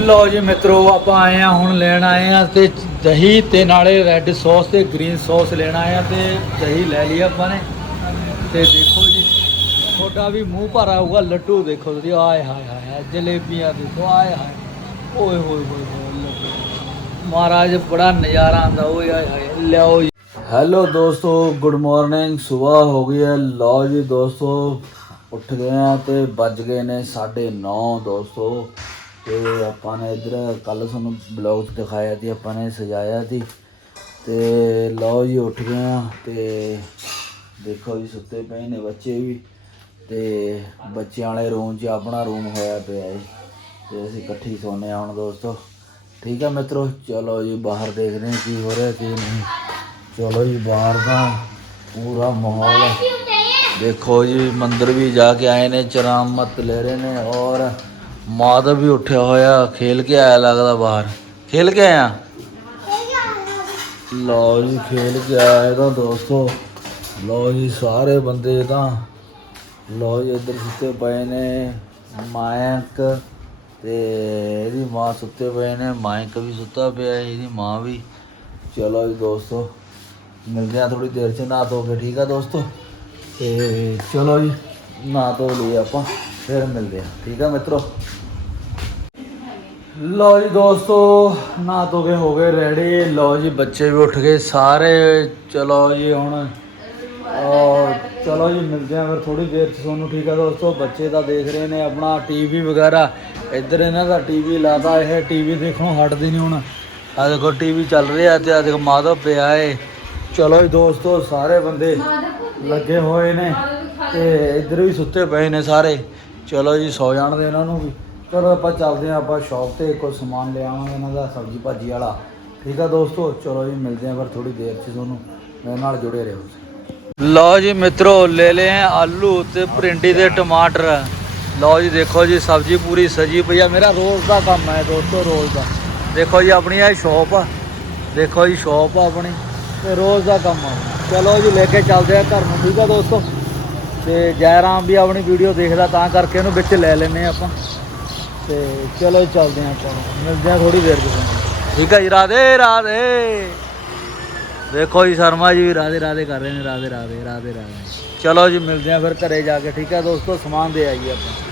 ਲਓ ਜੀ ਮਿੱਤਰੋ, ਆਪਾਂ ਆਏ ਆ ਹੁਣ ਲੈਣ ਆਏ ਆ ਤੇ ਦਹੀਂ ਤੇ ਨਾਲੇ ਰੈੱਡ ਸੌਸ ਤੇ ਗ੍ਰੀਨ ਸੌਸ ਲੈਣ ਆਏ ਆ ਤੇ ਦਹੀਂ ਲੈ ਲਈ ਆਪਾਂ ਨੇ। ਤੇ ਦੇਖੋ ਜੀ, ਤੁਹਾਡਾ ਵੀ ਮੂੰਹ ਭਰਾ ਹੋਊਗਾ, ਲੱਡੂ ਦੇਖੋ ਤੁਸੀਂ, ਆਏ ਹਾਏ ਹਾਏ ਜਲੇਬੀਆਂ ਦੇਖੋ, ਆਏ ਹਾਏ, ਓਏ ਹੋਏ ਹੋਏ ਹੋਏ ਮਹਾਰਾਜ, ਬੜਾ ਨਜ਼ਾਰਾ ਆਂਦਾ ਓਏ ਆਏ ਹਾਏ, ਲਿਆਓ ਜੀ। ਹੈਲੋ ਦੋਸਤੋ ਗੁੱਡ ਮਾਰਨਿੰਗ ਸਵੇਰ ਹੋ ਗਈ ਹੈ। ਲਓ ਜੀ ਦੋਸਤੋ, ਉੱਠ ਗਏ ਆ ਤੇ ਵੱਜ ਗਏ ਨੇ 9:30 ਦੋਸਤੋ। ਤੇ ਆਪਾਂ ਨੇ ਇਧਰ ਕੱਲ ਤੁਹਾਨੂੰ ਬਲੌਗ ਦਿਖਾਇਆ ਸੀ, ਆਪਾਂ ਨੇ ਸਜਾਇਆ ਸੀ। ਤੇ ਲਓ ਜੀ, ਉੱਠ ਗਏ ਆ ਤੇ ਦੇਖੋ ਜੀ, ਸੁੱਤੇ ਪਏ ਨੇ ਬੱਚੇ ਵੀ। ਤੇ ਬੱਚਿਆਂ ਵਾਲੇ ਰੂਮ 'ਚ ਆਪਣਾ ਰੂਮ ਹੋਇਆ ਪਿਆ ਹੈ ਤੇ ਅਸੀਂ ਇਕੱਠੇ ਸੌਂਦੇ ਹਾਂ ਹੁਣ ਦੋਸਤੋ। ਠੀਕ ਹੈ ਮਿੱਤਰੋ, ਚਲੋ ਜੀ, ਬਾਹਰ ਦੇਖਦੇ ਹਾਂ ਕੀ ਹੋ ਰਿਹਾ, ਕੀ ਨਹੀਂ। ਚਲੋ ਜੀ, ਬਾਹਰ ਦਾ ਪੂਰਾ ਮਾਹੌਲ। ਦੇਖੋ ਜੀ, ਮੰਦਰ ਵੀ ਜਾ ਕੇ ਆਏ ਨੇ, ਚਰਾਮਤ ਲੈ ਰਹੇ ਨੇ ਔਰ ਮਾਧਵ ਵੀ ਉੱਠਿਆ ਹੋਇਆ, ਖੇਲ ਕੇ ਆਇਆ ਲੱਗਦਾ ਬਾਹਰ। ਖੇਲ ਕੇ ਆਇਆ? ਲਓ ਜੀ, ਖੇਲ ਕੇ ਆਇਆ ਤਾਂ ਦੋਸਤੋ। ਲਓ ਜੀ, ਸਾਰੇ ਬੰਦੇ ਤਾਂ। ਲਓ ਜੀ, ਇੱਧਰ ਸੁੱਤੇ ਪਏ ਨੇ ਮਾਇਕ ਤੇ ਇਹਦੀ ਮਾਂ ਸੁੱਤੇ ਪਏ ਨੇ, ਮਾਇਕ ਵੀ ਸੁੱਤਾ ਪਿਆ, ਇਹਦੀ ਮਾਂ ਵੀ। ਚਲੋ ਜੀ ਦੋਸਤੋ, ਮਿਲਦੇ ਆ ਥੋੜੀ ਦੇਰ ਚ ਨਾ ਧੋ ਕੇ, ਠੀਕ ਆ ਦੋਸਤੋ? ਤੇ ਚਲੋ ਜੀ ਨਾ ਧੋ ਲਈ ਆਪਾਂ। ਫਿਰ ਮਿਲਦੇ ਆ ਠੀਕ ਆ ਮਿੱਤਰੋ? ਲਓ ਜੀ ਦੋਸਤੋ ਨਹਾ ਧੋ ਕੇ ਹੋ ਗਏ ਰੈਡੀ ਲਓ ਜੀ ਬੱਚੇ ਵੀ ਉੱਠ ਗਏ ਸਾਰੇ। ਚਲੋ ਜੀ ਹੁਣ ਔਰ ਚਲੋ ਜੀ ਮਿਲਦੇ ਆ ਫਿਰ ਥੋੜੀ ਦੇਰ ਚ ਤੁਹਾਨੂੰ। ਠੀਕ ਆ ਦੋਸਤੋ ਬੱਚੇ ਤਾਂ ਦੇਖ ਰਹੇ ਨੇ ਆਪਣਾ ਟੀਵੀ ਵਗੈਰਾ। ਇੱਧਰ ਇਹਨਾਂ ਦਾ ਟੀਵੀ ਲਾਤਾ ਇਹ ਟੀਵੀ ਦੇਖਣੋਂ ਹਟਦੇ ਨਹੀਂ ਹੁਣ। ਆ ਦੇਖੋ ਟੀਵੀ ਚੱਲ ਰਿਹਾ ਤੇ ਆ ਦੇਖੋ ਮਾਧਵ ਪਿਆ ਏ। ਚਲੋ ਜੀ ਦੋਸਤੋ ਸਾਰੇ ਬੰਦੇ ਲੱਗੇ ਹੋਏ ਨੇ ਤੇ ਇੱਧਰ ਵੀ ਸੁੱਤੇ ਪਏ ਨੇ ਸਾਰੇ। ਚਲੋ ਜੀ, ਸੌ ਜਾਣ ਦੇ ਇਹਨਾਂ ਨੂੰ ਵੀ। ਚਲੋ ਆਪਾਂ ਚੱਲਦੇ ਹਾਂ, ਆਪਾਂ ਸ਼ਾਪ ਤੇ ਕੋਈ ਸਮਾਨ ਲੈ ਆਵਾਂਗੇ ਇਹਨਾਂ ਦਾ, ਸਬਜ਼ੀ ਭਾਜੀ ਵਾਲਾ। ਠੀਕ ਆ ਦੋਸਤੋ, ਚਲੋ ਜੀ, ਮਿਲਦੇ ਹਾਂ ਫਿਰ ਥੋੜੀ ਦੇਰ ਚ ਤੁਹਾਨੂੰ। ਮੇਰੇ ਨਾਲ ਜੁੜੇ ਰਹੋ ਲਓ ਜੀ ਮਿੱਤਰੋ, ਲੈ ਲਏ ਆ ਆਲੂ ਤੇ ਭਿੰਡੀ ਦੇ ਟਮਾਟਰ। ਲਓ ਜੀ, ਦੇਖੋ ਜੀ, ਸਬਜ਼ੀ ਪੂਰੀ ਸਜੀ ਪਈ ਆ। ਮੇਰਾ ਰੋਜ਼ ਦਾ ਕੰਮ ਹੈ ਦੋਸਤੋ, ਰੋਜ਼ ਦਾ। ਦੇਖੋ ਜੀ, ਆਪਣੀ ਇਹ ਸ਼ਾਪ ਆ। ਦੇਖੋ ਜੀ ਸ਼ਾਪ ਆ ਆਪਣੀ ਤੇ ਰੋਜ਼ ਦਾ ਕੰਮ ਆ। ਚਲੋ ਜੀ, ਲੈ ਕੇ ਚੱਲਦੇ ਆ ਘਰ ਨੂੰ। ਠੀਕ ਆ ਦੋਸਤੋ? ਤੇ ਜੈਰਾਮ ਵੀ ਆਪਣੀ ਵੀਡੀਓ ਦੇਖਦਾ ਤਾਂ ਕਰਕੇ ਇਹਨੂੰ ਵਿੱਚ ਲੈ ਲੈਨੇ ਆਪਾਂ। ਤੇ ਚਲੋ ਚੱਲਦੇ ਆ ਆਪਾਂ। ਮਿਲਦੇ ਆ ਥੋੜੀ ਦੇਰ ਚ ਠੀਕ ਆ ਜੀ, ਰਾਧੇ ਰਾਧੇ। ਦੇਖੋ ਜੀ, ਸ਼ਰਮਾ ਜੀ ਵੀ ਰਾਧੇ ਰਾਧੇ ਕਰ ਰਹੇ ਨੇ, ਰਾਧੇ ਰਾਧੇ ਰਾਧੇ ਰਾਧੇ। ਚਲੋ ਜੀ, ਮਿਲਦੇ ਆ ਫਿਰ ਘਰੇ ਜਾ ਕੇ, ਠੀਕ ਹੈ ਦੋਸਤੋ? ਸਮਾਨ ਦੇ ਆਈਏ ਆਪਾਂ।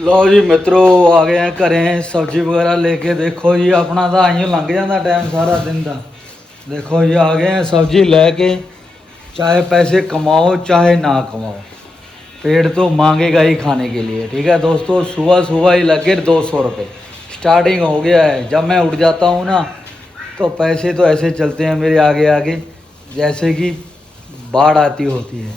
ਲਓ ਜੀ, ਮਿੱਤਰੋ, ਆ ਗਏ ਆ ਘਰੇ। ਸਬਜ਼ੀ ਵਗੈਰਾ ਲੈ ਕੇ ਦੇਖੋ ਜੀ, ਆਪਣਾ ਤਾਂ ਆਈਓ ਲੰਘ ਜਾਂਦਾ ਟਾਈਮ ਸਾਰਾ ਦਿਨ ਦਾ। ਦੇਖੋ ਜੀ, ਆ ਗਏ ਆ ਸਬਜ਼ੀ ਲੈ ਕੇ। ਚਾਹੇ पैसे कमाओ, चाहे ना कमाओ। पेड़ तो मांगेगा ही खाने के लिए, ठीक है? दोस्तों, सुबह सुबह ही लगे दो सौ रुपये स्टार्टिंग हो गया है। जब मैं उठ जाता हूँ ना तो पैसे तो ऐसे चलते हैं मेरे आगे आगे, जैसे कि बाढ़ आती होती है।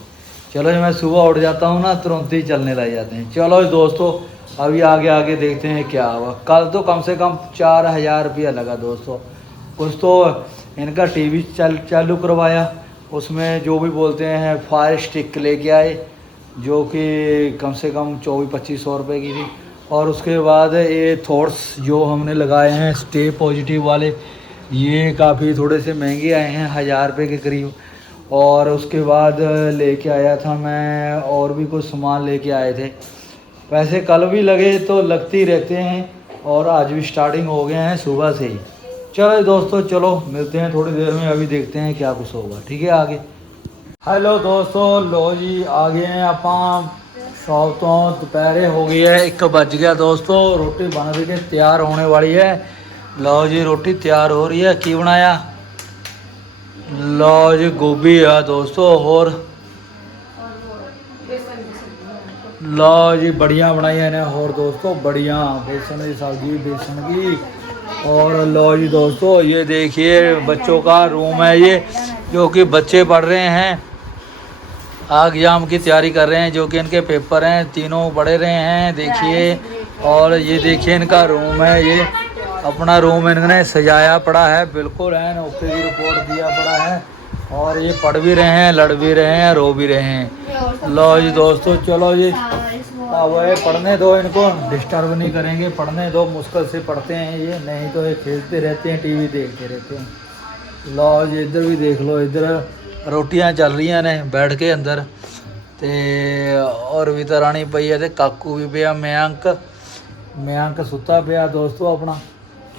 चलो जी, मैं सुबह उठ जाता हूँ ना, तुरंत ही चलने लग जाते हैं। चलो दोस्तों, अभी आगे आगे देखते हैं क्या हुआ। कल तो कम से कम चार हज़ार रुपया लगा, दोस्तों। कुछ तो इनका टीवी चल, चालू करवाया। उसमें जो भी बोलते हैं फायर स्टिक लेके आए, जो कि कम से कम चौबीस पच्चीस सौ रुपये की थी। और उसके बाद ये थॉट्स जो हमने लगाए हैं स्टे पॉजिटिव वाले, ये काफ़ी थोड़े से महँगे आए हैं, हज़ार रुपये के करीब। और उसके बाद लेके आया था मैं और भी कुछ सामान लेके आए थे। पैसे कल भी लगे तो लगते ही रहते हैं और आज भी स्टार्टिंग हो गए हैं सुबह से ही। चलो दोस्तों चलो मिलते हैं थोड़ी देर में अभी देखते हैं क्या कुछ होगा ठीक है आगे ਹੈਲੋ ਦੋਸਤੋ, ਲੋ ਜੀ ਆ ਗਏ ਆ ਆਪਾਂ ਸ਼ੌਪ ਤੋਂ ਦੁਪਹਿਰੇ ਹੋ ਗਈ ਹੈ 1 ਵੱਜ ਗਿਆ ਦੋਸਤੋ, ਰੋਟੀ ਬਣ ਰਹੀ ਹੈ, ਤਿਆਰ ਹੋਣੇ ਵਾਲੀ ਹੈ। ਲਓ ਜੀ, ਰੋਟੀ ਤਿਆਰ ਹੋ ਰਹੀ ਹੈ, ਕੀ ਬਣਾਇਆ? ਲਓ ਜੀ, ਗੋਭੀ ਆ ਦੋਸਤੋ, ਹੋਰ? ਲਓ ਜੀ, ਬੜੀਆਂ ਬਣਾਈਆਂ ਨੇ, ਹੋਰ ਦੋਸਤੋ, ਬੜੀਆਂ, ਬੇਸਣ ਦੀ ਸਬਜ਼ੀ, ਬੇਸਣ ਦੀ। और लो जी दोस्तों, ये देखिए बच्चों का रूम है ये, जो कि बच्चे पढ़ रहे हैं। आग जाम की तैयारी कर रहे हैं, जो कि इनके पेपर हैं, तीनों पढ़े रहे हैं, देखिए। और ये देखिए इनका रूम है ये, अपना रूम इन्होंने सजाया पड़ा है, बिल्कुल है ओके की रिपोर्ट दिया पड़ा है। और ये पढ़ भी रहे हैं, लड़ भी रहे हैं, रो भी रहे हैं। लो जी दोस्तों, चलो जी अब ये पढ़ने दो इनको डिस्टर्ब नहीं करेंगे पढ़ने दो मुश्किल से पढ़ते हैं ये नहीं तो ये खेलते रहते हैं टीवी देखते रहते हैं लो जी इधर भी देख लो इधर ਰੋਟੀਆਂ ਚੱਲ ਰਹੀਆਂ ਨੇ ਬੈਠ ਕੇ ਅੰਦਰ ਤੇ ਔਰ ਵੀ ਤਾਂ ਰਾਣੀ ਪਈ ਹੈ ਤੇ ਕਾਕੂ ਵੀ ਪਿਆ ਮੈਂ ਅੰਕ ਮਿਆਂਕ ਸੁੱਤਾ ਪਿਆ ਦੋਸਤੋ ਆਪਣਾ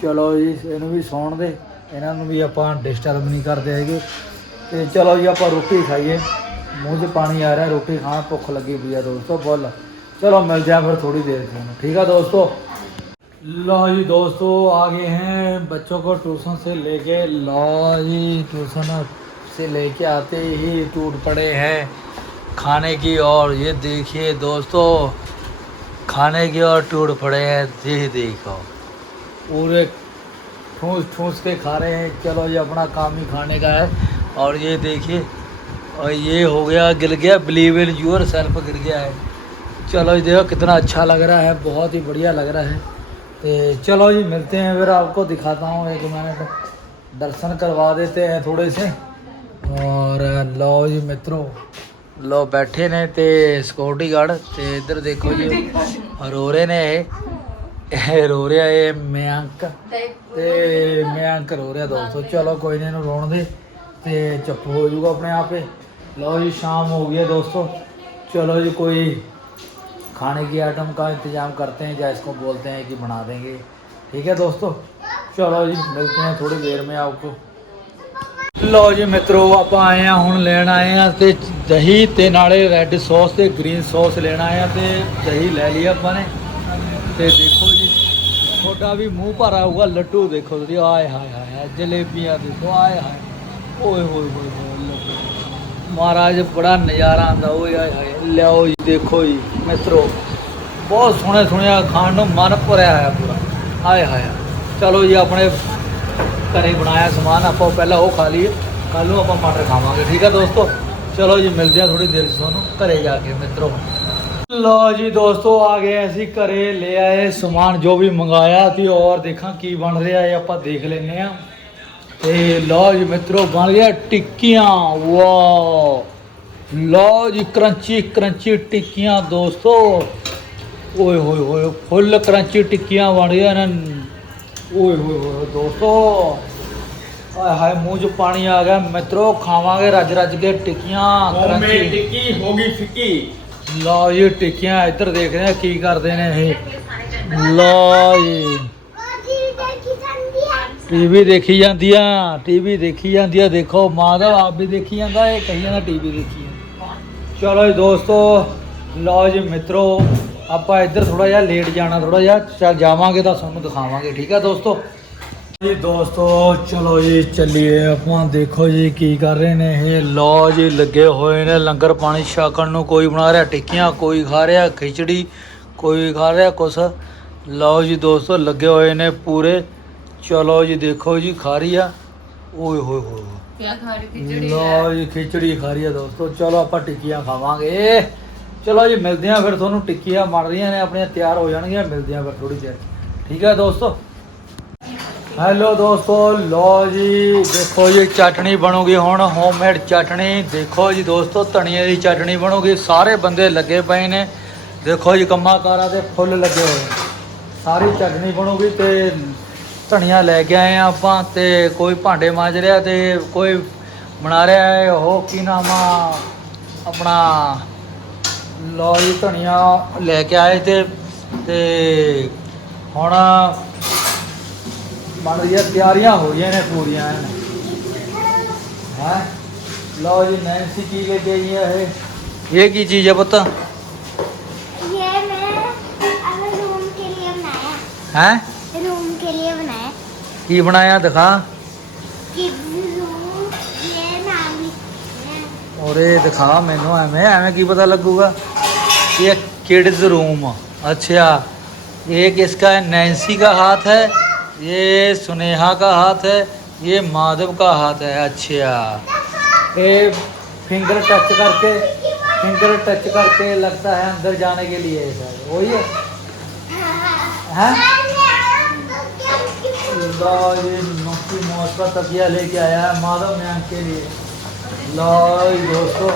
ਚਲੋ ਜੀ ਇਹਨੂੰ ਵੀ ਸੌਣ ਦੇ ਇਹਨਾਂ ਨੂੰ ਵੀ ਆਪਾਂ ਡਿਸਟਰਬ ਨਹੀਂ ਕਰਦੇ ਹੈਗੇ ਤੇ ਚਲੋ ਜੀ ਆਪਾਂ ਰੋਟੀ ਖਾਈਏ ਮੂੰਹ 'ਚ ਪਾਣੀ ਆ ਰਿਹਾ ਰੋਟੀ ਖਾਣ ਭੁੱਖ ਲੱਗੀ ਪਈ ਆ ਦੋਸਤੋ ਬੋਲ ਚलो मिलते हैं फिर थोड़ी देर से ठीक है दोस्तों? लो जी दोस्तों, आ गए हैं बच्चों को ट्यूशन से लेके। लो जी, ट्यूशन से लेके आते ही टूट पड़े हैं खाने की और। ये देखिए दोस्तों, खाने की और टूट पड़े हैं। ये देखो, पूरे ठूस ठूस के खा रहे हैं। चलो ये अपना काम ही खाने का है। और ये देखिए, और ये हो गया, गिर गया बिलीव इन यूर सेल्फ गिर गया है। चलो जी देखो कितना अच्छा लग रहा है बहुत ही बढ़िया लग रहा है तो चलो जी मिलते हैं फिर आपको दिखाता हूँ एक मिनट दर्शन करवा देते हैं थोड़े से और लो जी मित्रों लो बैठे ने ते सिक्योरिटी गार्ड ते इधर देखो जी रो रहे ने ਇਹ ਇਹ ਰੋ ਰਿਹਾ ਇਹ ਮਿਆਂਕ ਤੇ ਮਿਆਂਕ ਰੋ ਰਿਹਾ ਦੋਸਤੋ ਚਲੋ ਕੋਈ ਨਹੀਂ ਇਹਨੂੰ ਰੋਣ ਦੇ ਤੇ ਚੁੱਪ ਹੋ ਜਾਊਗਾ ਆਪਣੇ ਆਪੇ ਲਓ ਜੀ ਸ਼ਾਮ ਹੋ गई है दोस्तों चलो जी कोई खाने की आइटम का इंतजाम करते हैं या इसको बोलते हैं कि बना देंगे ठीक है दोस्तों चलो जी मिलते हैं थोड़ी देर में आपको ਲਓ ਜੀ ਮਿੱਤਰੋ ਆਪਾਂ ਆਏ ਆ ਹੁਣ ਲੈਣ ਆਏ ਆ ਤੇ ਦਹੀਂ ਤੇ ਨਾਲੇ ਰੈੱਡ ਸੌਸ ਤੇ ਗ੍ਰੀਨ ਸੌਸ ਲੈਣ ਆਏ ਆ ਤੇ ਦਹੀਂ ਲੈ ਲਈ ਆਪਾਂ ਨੇ ਤੇ ਦੇਖੋ ਜੀ ਤੁਹਾਡਾ ਵੀ ਮੂੰਹ ਭਰਾ ਹੋਊਗਾ ਲੱਡੂ ਦੇਖੋ ਤੁਸੀਂ ਆਏ ਹਾਏ ਹਾਏ ਹਾਏ, ਜਲੇਬੀਆਂ ਦੇਖੋ ਆਏ ਹਾਏ ਓਏ ਹੋਏ ਹੋਏ ਹੋਏ ਲੱਡੂ ਮਹਾਰਾਜ, ਬੜਾ ਨਜ਼ਾਰਾ ਆਂਦਾ ਓਏ ਆਏ ਹਾਏ, ਲਿਆਓ ਜੀ, ਦੇਖੋ ਜੀ, ਮਿੱਤਰੋ। ਬਹੁਤ ਸੋਹਣੇ ਸੋਹਣੇ ਖਾਣ ਨੂੰ ਮਨ ਭਰਿਆ ਹੋਇਆ ਪੂਰਾ। ਆਏ ਹਾਏ ਚਲੋ ਜੀ, ਆਪਣੇ ਘਰੇ ਬਣਾਇਆ ਸਮਾਨ, ਆਪਾਂ ਪਹਿਲਾਂ ਉਹ ਖਾ ਲਈਏ। ਕੱਲ ਨੂੰ ਆਪਾਂ ਮਟਰ ਖਾਵਾਂਗੇ, ਠੀਕ ਹੈ ਦੋਸਤੋ? ਚਲੋ ਜੀ, ਮਿਲਦੇ ਆ ਥੋੜੀ ਦੇਰ 'ਚ ਤੁਹਾਨੂੰ, ਘਰੇ ਜਾ ਕੇ, ਮਿੱਤਰੋ। ਲੋ ਜੀ, ਦੋਸਤੋ, ਆ ਗਏ ਅਸੀਂ ਘਰੇ, ਲੈ ਆਏ ਸਮਾਨ, ਜੋ ਵੀ ਮੰਗਾਇਆ ਸੀ ਔਰ ਦੇਖਾਂ ਕੀ ਬਣ ਰਿਹਾ, ਇਹ ਆਪਾਂ ਦੇਖ ਲੈਨੇ ਆ ਤੇ ਲੋ ਜੀ ਮਿੱਤਰੋ ਬਣ ਗਿਆ ਟਿੱਕੀਆਂ। ਵਾਓ। ਲੋ ਜੀ ਕਰੰਚੀ ਕਰੰਚੀ ਟਿੱਕੀਆਂ ਦੋਸਤੋ। ਓਏ ਹੋਏ ਹੋਏ ਫੁੱਲ ਕਰੰਚੀ ਟਿੱਕੀਆਂ ਬਣ ਗਈਆਂ ਨੇ। ਓਏ ਹੋਏ ਹੋਏ ਦੋਸਤੋ। ਆਏ ਹਾਏ ਮੂੰਹ 'ਚ ਪਾਣੀ ਆ ਗਿਆ। ਮਿੱਤਰੋ ਖਾਵਾਂਗੇ ਰੱਜ ਰੱਜ ਕੇ ਟਿੱਕੀਆਂ ਕਰੰਚੀ। ਟਿੱਕੀ ਹੋ ਗਈ ਫਿੱਕੀ। ਲਓ ਜੀ ਟਿੱਕੀਆਂ ਇੱਧਰ ਦੇਖਦੇ ਆ ਕੀ ਕਰਦੇ ਨੇ ਇਹ। ਲਓ ਜੀ। ਟੀਵੀ ਦੇਖੀ ਜਾਂਦੀ ਆ ਟੀਵੀ ਦੇਖੀ ਜਾਂਦੀ ਆ ਦੇਖੋ ਮਾਧਵ ਆਪ ਵੀ ਦੇਖੀ ਜਾਂਦਾ, ਇਹ ਕਹੀ ਜਾਂਦਾ ਟੀਵੀ ਦੇਖੀ ਜਾਂਦਾ। ਚਲੋ ਜੀ ਦੋਸਤੋ, ਲਓ ਜੀ ਮਿੱਤਰੋ, ਆਪਾਂ ਇੱਧਰ ਥੋੜਾ ਜਿਹਾ ਲੇਟ ਜਾਣਾ ਥੋੜਾ ਜਿਹਾ, ਚੱਲ ਜਾਵਾਂਗੇ ਤਾਂ ਤੁਹਾਨੂੰ ਦਿਖਾਵਾਂਗੇ, ਠੀਕ ਆ ਦੋਸਤੋ? ਜੀ ਦੋਸਤੋ, ਚਲੋ ਜੀ, ਚੱਲੀਏ ਆਪਾਂ, ਦੇਖੋ ਜੀ ਕੀ ਕਰ ਰਹੇ ਨੇ ਇਹ। ਲੋ ਜੀ, ਲੱਗੇ ਹੋਏ ਨੇ ਲੰਗਰ ਪਾਣੀ, ਛਕਣ ਨੂੰ ਕੋਈ ਬਣਾ ਰਿਹਾ, ਟਿੱਕੀਆਂ, ਕੋਈ ਖਾ ਰਿਹਾ, ਖਿਚੜੀ, ਕੋਈ ਖਾ ਰਿਹਾ, ਕੁਛ। ਲਓ ਜੀ ਦੋਸਤੋ, ਲੱਗੇ ਹੋਏ ਨੇ ਪੂਰੇ। ਚਲੋ ਜੀ ਦੇਖੋ ਜੀ ਖਾਰੀ ਆ। ਓਏ ਹੋਏ ਹੋਏ ਹੋਏ। ਕਿਆ ਖਾ ਰਹੀ ਲਓ ਜੀ ਖਿਚੜੀ ਖਾਰੀ ਆ ਦੋਸਤੋ। ਚਲੋ ਆਪਾਂ ਟਿੱਕੀਆਂ ਖਾਵਾਂਗੇ। ਚਲੋ ਜੀ ਮਿਲਦੇ ਆ ਫਿਰ ਤੁਹਾਨੂੰ। ਟਿੱਕੀਆਂ ਬਣ ਰਹੀਆਂ ਨੇ ਆਪਣੀਆਂ ਤਿਆਰ ਹੋ ਜਾਣਗੀਆਂ। ਮਿਲਦੇ ਆ ਫਿਰ ਥੋੜੀ ਦੇਰ। ਠੀਕ ਹੈ ਦੋਸਤੋ? ਹੈਲੋ ਦੋਸਤੋ ਲਓ ਜੀ ਦੇਖੋ ਜੀ ਚਟਣੀ ਬਣੂਗੀ ਹੁਣ। ਹੋਮਮੇਡ ਚਟਣੀ। ਦੇਖੋ ਜੀ ਦੋਸਤੋ ਧਨੀਏ ਦੀ ਚਟਣੀ ਬਣੂਗੀ। ਸਾਰੇ ਬੰਦੇ ਲੱਗੇ ਪਏ ਨੇ। ਦੇਖੋ ਜੀ ਕੰਮਾਂ ਕਾਰਾਂ ਤੇ ਫੁੱਲ ਲੱਗੇ ਹੋਏ ਨੇ। ਸਾਰੀ ਚਟਣੀ ਬਣੂਗੀ ਤੇ ਧਨੀਆ ਲੈ ਕੇ ਆਏ ਆ ਆਪਾਂ ਤੇ ਕੋਈ ਭਾਂਡੇ ਮਾਂਜ ਰਿਹਾ ਤੇ ਕੋਈ ਬਣਾ ਰਿਹਾ ਹੈ ਉਹ ਕੀ ਨਾਮ ਆ ਆਪਣਾ ਲੋ ਜੀ ਧਨੀਆ ਲੈ ਕੇ ਆਏ ਤੇ ਤੇ ਹੁਣ ਬਣ ਰਹੀਆਂ ਤਿਆਰੀਆਂ ਹੋ ਰਹੀਆਂ ਨੇ ਪੂਰੀਆਂ ਹੈ ਲਓ ਜੀ ਨੈਂਸੀ ਕੀ ਲੈ ਕੇ ਆਈ ਹੈ ਇਹ ਇਹ ਕੀ ਚੀਜ਼ ਹੈ ਪੁੱਤ ये मैं अपने रूम के लिए बनाया ਹੈ रूम के लिए बनाया ਕੀ ਬਣਾਇਆ ਦਿਖਾ किड्स रूम ये नाम लिखा ਔਰ ਇਹ ਦਿਖਾ ਮੈਨੂੰ ਐਵੇਂ ਐਵੇਂ ਕੀ ਪਤਾ ਲੱਗੂਗਾ ਇਹ किड्स रूम अच्छा ये किसका है नैन्सी का हाथ है ये सुनेहा का हाथ है ये माधव का हाथ है अच्छा ये फिंगर टच करके फिंगर टच करके लगता है अंदर जाने के लिए है सर वही है हैं लो ये मक्की मौत का तकिया लेके आया है माधव मैम के लिए लो ये दोस्तों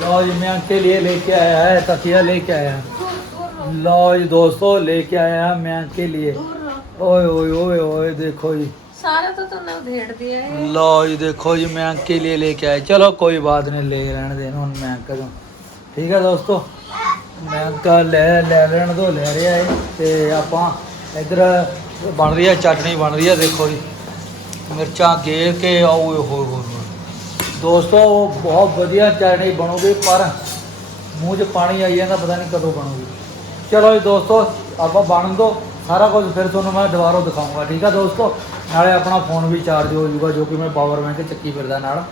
लो ये मैम के लिए लेके आया है तकिया लेके आया है लो जी दोस्तों लेके आया है मैम के लिए ओए ओए ओए ओए देखो जी सारा तो तूने उधेड़ दिया है लो जी देखो जी मैं के लिए लेके आए चलो कोई बात नहीं ले रहने देना मैं करूँ ठीक है दोस्तों ਮੈਂ ਤਾਂ ਲੈ ਲੈ ਲੈਣ ਤੋਂ ਲੈ ਰਿਹਾ ਏ ਤੇ ਆਪਾਂ ਇੱਧਰ ਬਣ ਰਹੀ ਹੈ ਚਟਣੀ ਬਣ ਰਹੀ ਹੈ, ਦੇਖੋ ਜੀ। ਮਿਰਚਾਂ ਗੇਰ ਕੇ ਆਓ ਹੋਏ ਹੋਏ ਹੋਏ ਦੋਸਤੋ, ਬਹੁਤ ਵਧੀਆ ਚਟਣੀ ਬਣੂਗੀ, ਪਰ ਮੂੰਹ 'ਚ ਪਾਣੀ ਆਈ ਜਾਂਦਾ, ਪਤਾ ਨਹੀਂ ਕਦੋਂ ਬਣੂਗੀ। ਚਲੋ ਜੀ ਦੋਸਤੋ, ਆਪਾਂ ਬਣਨ ਦੋ ਸਾਰਾ ਕੁਝ ਫਿਰ ਤੁਹਾਨੂੰ ਮੈਂ ਦੁਬਾਰਾ ਦਿਖਾਊਂਗਾ ਠੀਕ ਆ ਦੋਸਤੋ? ਨਾਲੇ ਆਪਣਾ ਫੋਨ ਵੀ ਚਾਰਜ ਹੋ ਜਾਊਗਾ, ਜੋ ਕਿ ਮੈਂ ਪਾਵਰ ਬੈਂਕ ਚੱਕੀ ਫਿਰਦਾ ਨਾਲ।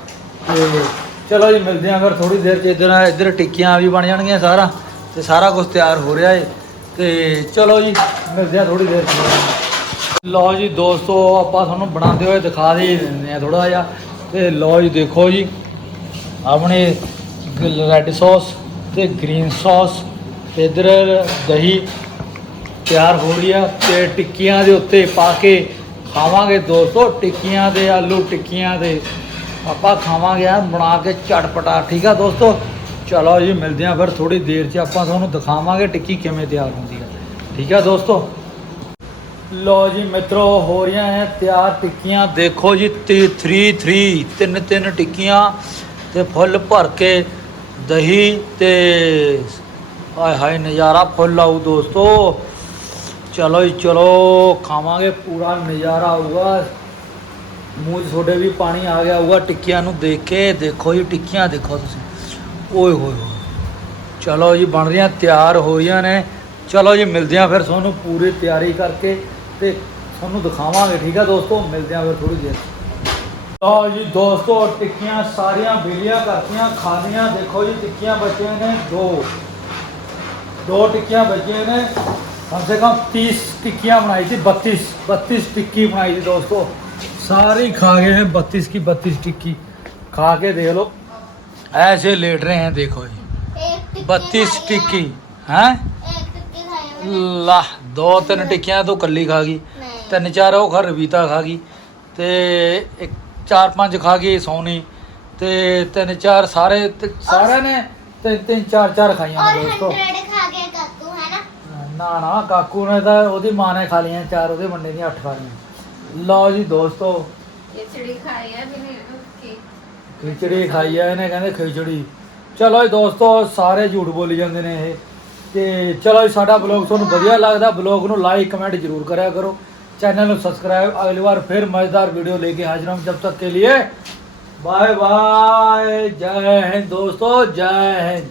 ਤੇ ਚਲੋ ਜੀ, ਮਿਲਦੇ ਆਂ ਫਿਰ ਥੋੜੀ ਦੇਰ ਚ, ਇੱਧਰ ਇੱਧਰ ਟਿੱਕੀਆਂ ਵੀ ਬਣ ਜਾਣਗੀਆਂ ਸਾਰਾ, ਤੇ ਸਾਰਾ ਕੁਝ ਤਿਆਰ ਹੋ ਰਿਹਾ ਏ। ਤੇ ਚਲੋ ਜੀ, ਮਿਲਦੇ ਆਂ ਥੋੜੀ ਦੇਰ ਚ। ਲਓ ਜੀ ਦੋਸਤੋ, ਆਪਾਂ ਤੁਹਾਨੂੰ ਬਣਾਉਂਦੇ ਹੋਏ ਦਿਖਾ ਦੇ ਦਿੰਦੇ ਆ ਥੋੜਾ ਜਿਹਾ। ਤੇ ਲਓ ਜੀ ਦੇਖੋ ਜੀ, ਆਪਣੇ ਰੈੱਡ ਸੌਸ ਤੇ ਗ੍ਰੀਨ ਸੌਸ ਤੇ ਇਧਰ ਦਹੀਂ ਤਿਆਰ ਹੋ ਰਹੀ ਆ ਤੇ ਟਿੱਕੀਆਂ ਦੇ ਉੱਤੇ ਪਾ ਕੇ ਖਾਵਾਂਗੇ ਦੋਸਤੋ, ਟਿੱਕੀਆਂ ਦੇ ਆਲੂ, ਟਿੱਕੀਆਂ ਦੇ। ਆਪਾਂ ਖਾਵਾਂਗੇ ਆ, ਬਣਾ ਕੇ ਚਟਪਟਾ ਠੀਕ ਆ ਦੋਸਤੋ? ਚਲੋ ਜੀ, ਮਿਲਦੇ ਆ ਫਿਰ ਥੋੜੀ ਦੇਰ 'ਚ ਆਪਾਂ ਤੁਹਾਨੂੰ ਦਿਖਾਵਾਂਗੇ ਟਿੱਕੀ ਕਿਵੇਂ ਤਿਆਰ ਹੁੰਦੀ ਆ। ਠੀਕ ਆ ਦੋਸਤੋ? ਲੋ ਜੀ ਮਿੱਤਰੋ, ਹੋ ਰਹੀਆਂ ਹੈ ਤਿਆਰ ਟਿੱਕੀਆਂ। ਦੇਖੋ ਜੀ 3 3 ਤਿੰਨ ਤਿੰਨ ਟਿੱਕੀਆਂ ਤੇ ਫੁੱਲ ਭਰ ਕੇ ਦਹੀਂ ਤੇ ਹਾਏ ਹਾਏ, ਨਜ਼ਾਰਾ ਫੁੱਲ ਆਊ ਦੋਸਤੋ। ਚਲੋ ਜੀ, ਚਲੋ, ਖਾਵਾਂਗੇ ਪੂਰਾ ਨਜ਼ਾਰਾ ਆਊਗਾ। ਮੂੰਹ 'ਚ ਤੁਹਾਡੇ ਵੀ ਪਾਣੀ ਆ ਗਿਆ ਹੋਊਗਾ ਟਿੱਕੀਆਂ ਨੂੰ ਦੇਖ ਕੇ। ਦੇਖੋ ਜੀ, ਟਿੱਕੀਆਂ ਦੇਖੋ ਤੁਸੀਂ। ਓਏ ਹੋਏ ਹੋਏ। ਚਲੋ ਜੀ, ਬਣ ਰਹੀਆਂ ਤਿਆਰ, ਹੋ ਰਹੀਆਂ ਨੇ। ਚਲੋ ਜੀ, ਮਿਲਦੇ ਆ ਫਿਰ ਤੁਹਾਨੂੰ ਪੂਰੀ ਤਿਆਰੀ ਕਰਕੇ। ਤੇ ਤੁਹਾਨੂੰ ਦਿਖਾਵਾਂਗੇ ਠੀਕ ਆ ਦੋਸਤੋ ਮਿਲਦੇ ਆ ਫਿਰ ਥੋੜੀ ਦੇਰ ਲਓ ਜੀ ਦੋਸਤੋ ਟਿੱਕੀਆਂ ਸਾਰੀਆਂ ਬੇਲੀਆਂ ਕਰਤੀਆਂ ਖਾਲੀਆਂ ਦੇਖੋ ਜੀ ਟਿੱਕੀਆਂ ਬਚੀਆਂ ਨੇ ਦੋ ਦੋ ਟਿੱਕੀਆਂ ਬਚੀਆਂ ਨੇ ਕਮ ਸੇ ਕਮ 30 ਟਿੱਕੀਆਂ ਬਣਾਈ ਸੀ 32 32 ਟਿੱਕੀ ਬਣਾਈ ਸੀ ਦੋਸਤੋ सारी खा गए हैं बत्तीस की बत्तीस टिक्की खा के देख लो ऐसे लेट रहे हैं देखो जी एक टिक्की बत्तीस खाई टिक्की है। हैं ਦੋ ਤਿੰਨ ਟਿੱਕੀਆਂ ਤੂੰ ਕੱਲੀ ਖਾ ਗਈ ਤਿੰਨ ਚਾਰ ਉਹ ਖਾ ਰਵੀਤਾ ਖਾ ਗਈ ਤੇ ਇੱਕ ਚਾਰ ਪੰਜ ਖਾ ਗਈ ਸੋਨੀ ਤੇ ਤਿੰਨ ਚਾਰ ਸਾਰੇ ਤੇ ਸਾਰਿਆਂ ਨੇ ਤਿੰਨ ਤਿੰਨ ਚਾਰ ਚਾਰ ਖਾਈਆਂ ਨੇ ਦੋਸਤੋ। ਨਾ ਨਾ ਕਾਕੂ ਨੇ ਤਾਂ ਉਹਦੀ ਮਾਂ ਨੇ ਖਾ ਲਈਆਂ ਚਾਰ ਉਹਦੇ ਮੁੰਡੇ ਦੀਆਂ ਅੱਠ ਖਾਈਆਂ ਲਓ ਜੀ ਦੋਸਤੋ। ਖਿਚੜੀ ਖਾਈ ਹੈ ਖਿਚੜੀ ਖਾਈ ਆ ਇਹਨੇ ਕਹਿੰਦੇ ਖਿਚੜੀ। ਚਲੋ ਜੀ ਦੋਸਤੋ ਸਾਰੇ ਝੂਠ ਬੋਲੀ ਜਾਂਦੇ ਨੇ ਇਹ। ਤੇ ਚਲੋ ਜੀ, ਸਾਡਾ ਬਲੌਗ ਤੁਹਾਨੂੰ ਵਧੀਆ ਲੱਗਦਾ, ਬਲੌਗ ਨੂੰ ਲਾਈਕ ਕਮੈਂਟ ਜ਼ਰੂਰ ਕਰਿਆ ਕਰੋ। ਚੈਨਲ ਨੂੰ ਸਬਸਕ੍ਰਾਈਬ ਅਗਲੀ ਵਾਰ ਫਿਰ ਮਜ਼ੇਦਾਰ ਵੀਡੀਓ ਲੈ ਕੇ ਹਾਜ਼ਰ ਹਾਂ ਜਬ ਤੱਕ ਕੇ ਲਈ ਬਾਏ ਬਾਏ ਜੈ ਹਿੰਦ ਦੋਸਤੋ, ਜੈ ਹਿੰਦ।